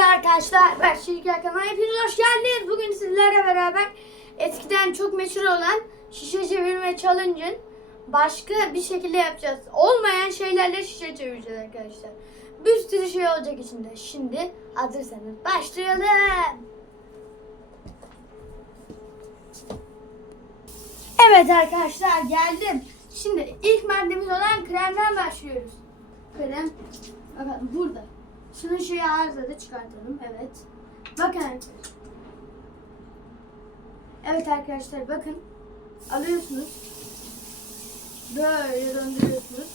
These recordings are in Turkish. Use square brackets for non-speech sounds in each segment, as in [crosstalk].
Merhaba arkadaşlar, ben Şirket kanalına hepiniz hoş geldiniz. Bugün sizlerle beraber eskiden çok meşhur olan şişe çevirme challenge'ın başka bir şekilde yapacağız. Olmayan şeylerle şişe çevireceğiz arkadaşlar. Bir sürü şey olacak içinde. Şimdi hazırsanız başlayalım. Evet arkadaşlar geldim. Şimdi ilk maddemiz olan kremden başlıyoruz. Krem bakalım burada. Şunu şeyi arızada çıkartalım. Evet. Bakın. Evet arkadaşlar bakın. Alıyorsunuz. Böyle döndürüyorsunuz.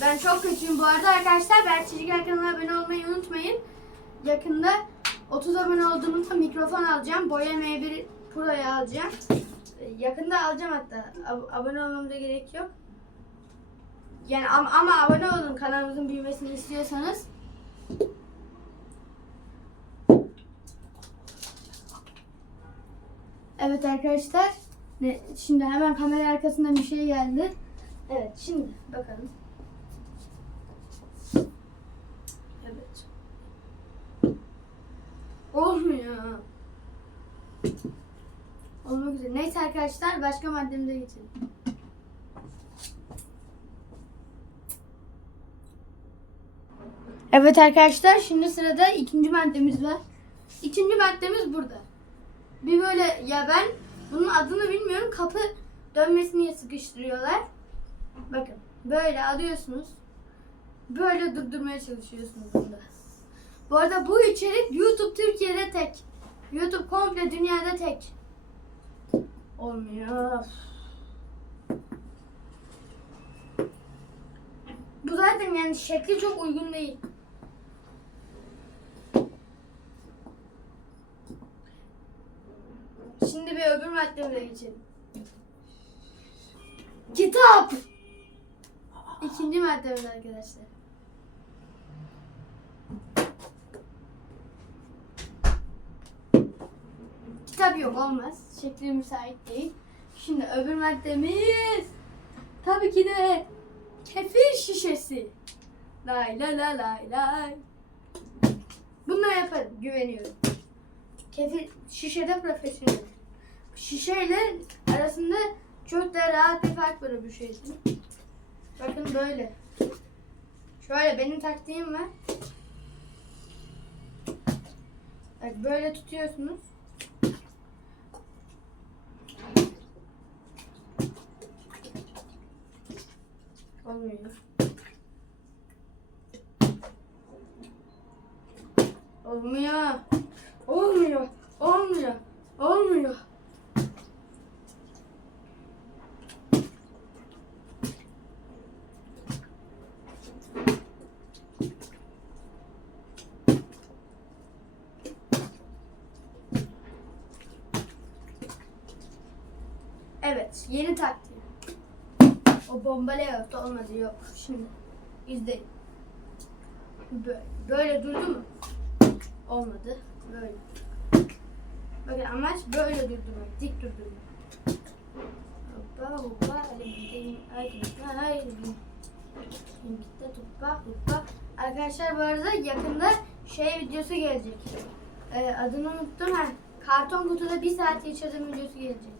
Ben çok kötüyüm bu arada arkadaşlar. Ben Çiçekler kanalına abone olmayı unutmayın. Yakında 30 abone olduğumuzda mikrofon alacağım. Boya M1 Pro'yu alacağım. Yakında alacağım hatta. Ab- abone olmamıza gerek yok. Yani ama, ama abone olun kanalımızın büyümesini istiyorsanız. Evet arkadaşlar. Şimdi hemen kamera arkasında bir şey geldi. Evet şimdi bakalım. Evet. Olmuyor. Olmak üzere. Neyse arkadaşlar başka maddemize geçelim. Evet arkadaşlar şimdi sırada ikinci maddemiz var. İkinci maddemiz burada. Bir böyle ya ben bunun adını bilmiyorum kapı dönmesini sıkıştırıyorlar. Bakın böyle alıyorsunuz. Böyle durdurmaya çalışıyorsunuz bunda. Bu arada bu içerik YouTube Türkiye'de tek. YouTube komple dünyada tek. Olmuyor. Bu zaten yani şekli çok uygun değil. Şimdi maddemize geçelim. Kitap. İkinci maddemiz arkadaşlar. Kitap yok olmaz. Şekli müsait değil. Şimdi öbür maddemiz tabii ki de kefir şişesi. Lay lay lay lay lay. Bunları yaparım güveniyorum. Kefir şişede profesyonel. Şişeyle arasında çok da rahat bir fark var bu şeyin. Bakın böyle. Şöyle benim taktiğim var. Bak böyle tutuyorsunuz. Olmuyor. Olmuyor. Olmuyor. Olmuyor. Evet, yeni taktiğim. O bomba layout olmadı yok. Şimdi izleyin. Böyle, durdu mu? Olmadı. Böyle. Bakın amaç böyle durdurmak. Dik durdurmak. Hoppa hoppa. Elimdeyim. Aydınlıkta aydınlıkta. Toppa hoppa. Arkadaşlar bu arada yakında şey videosu gelecek. Ee, adını unuttum. Ha, karton kutuda bir saat geçirdiğim videosu gelecek.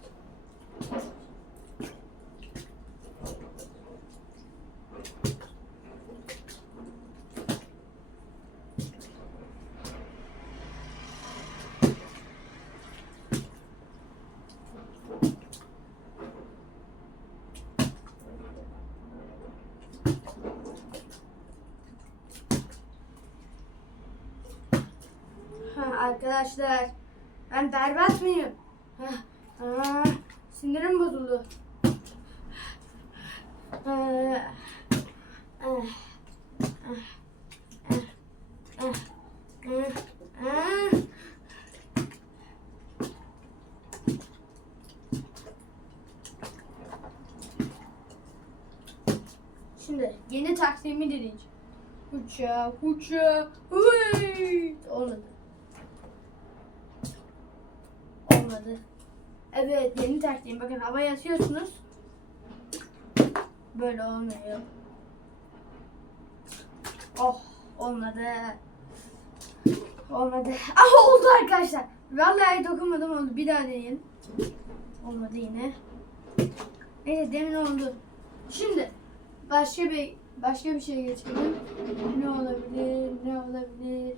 Ha, arkadaşlar ben berbat mıyım? Ha, sinirim bozuldu. Şimdi yeni taktiğimi deneyeceğim. Uça, uça, uy. Olmadı. Olmadı. Evet yeni taktiğim. Bakın havaya atıyorsunuz. Böyle olmuyor. Oh olmadı. Olmadı. [laughs] Ah oldu arkadaşlar. Vallahi dokunmadım oldu. Bir daha deneyelim. Olmadı yine. Neyse demin oldu. Şimdi başka bir başka bir şey geçelim. Ne olabilir? Ne olabilir?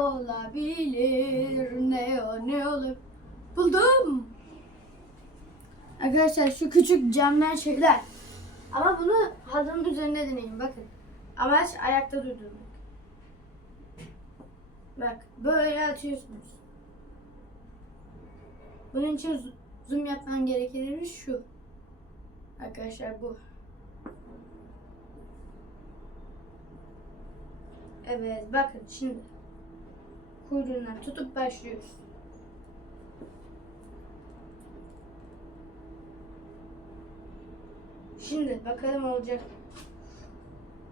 Olabilir? Ne o ne olabilir? Buldum. Arkadaşlar şu küçük camlar şeyler. Ama bunu halının üzerinde deneyin bakın. Amaç ayakta durdurmak. Bak böyle atıyorsunuz. Bunun için zoom yapman gerekeni şu. Arkadaşlar bu. Evet bakın şimdi. Kuyruğundan tutup başlıyoruz. Şimdi bakalım olacak.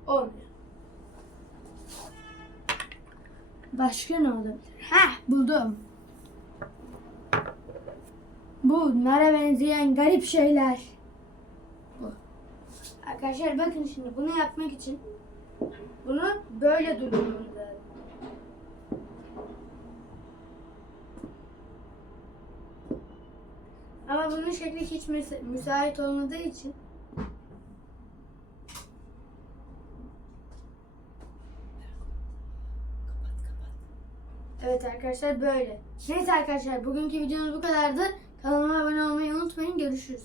Olmuyor. Başka ne olabilir? Ha buldum. Bunlara benzeyen garip şeyler. Arkadaşlar bakın şimdi bunu yapmak için bunu böyle durdurmamız Ama bunun şekli hiç müsa- müsait olmadığı için Evet arkadaşlar böyle. Neyse arkadaşlar bugünkü videomuz bu kadardı. Kanalıma abone olmayı unutmayın. Görüşürüz.